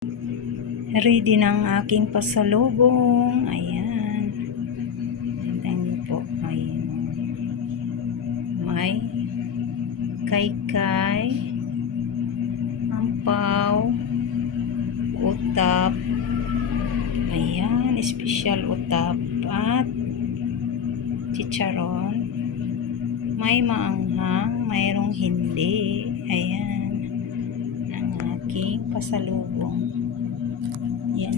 Ready na ang aking pasalubong. Ayan. Tingnan niyo po. Ayan. May kaykay, ampaw, utap. Ayan. Espesyal utap at chicharon. May maanghang, mayroong hindi. Ayan. Ang aking pasalubong. Yan,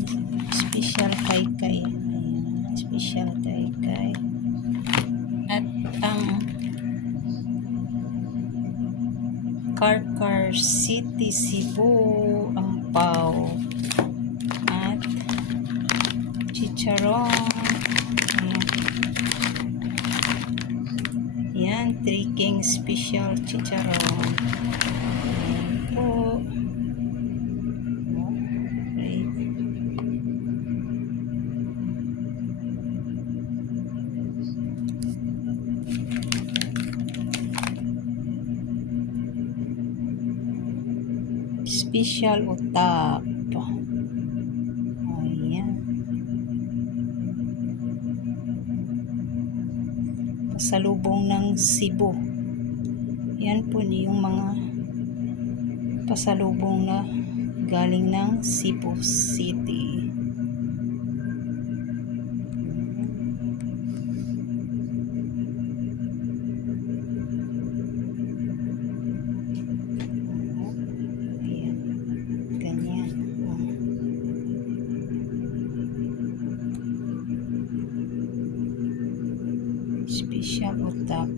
special kaykay. Ayan, special kaykay. At ang Karkar City, Cebu, ampaw at chicharon. Ayan. Yan, 3 King special chicharon. Ayan po. Special utap. Ayan. Pasalubong ng Cebu. Yan po yung mga pasalubong na galing ng Cebu City. Special utap.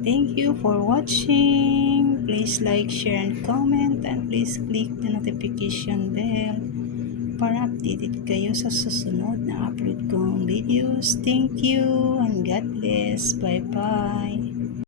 Thank you for watching. Please like, share, and comment, and please click the notification bell para updated kayo sa susunod na upload kong videos. Thank you and God bless. Bye bye.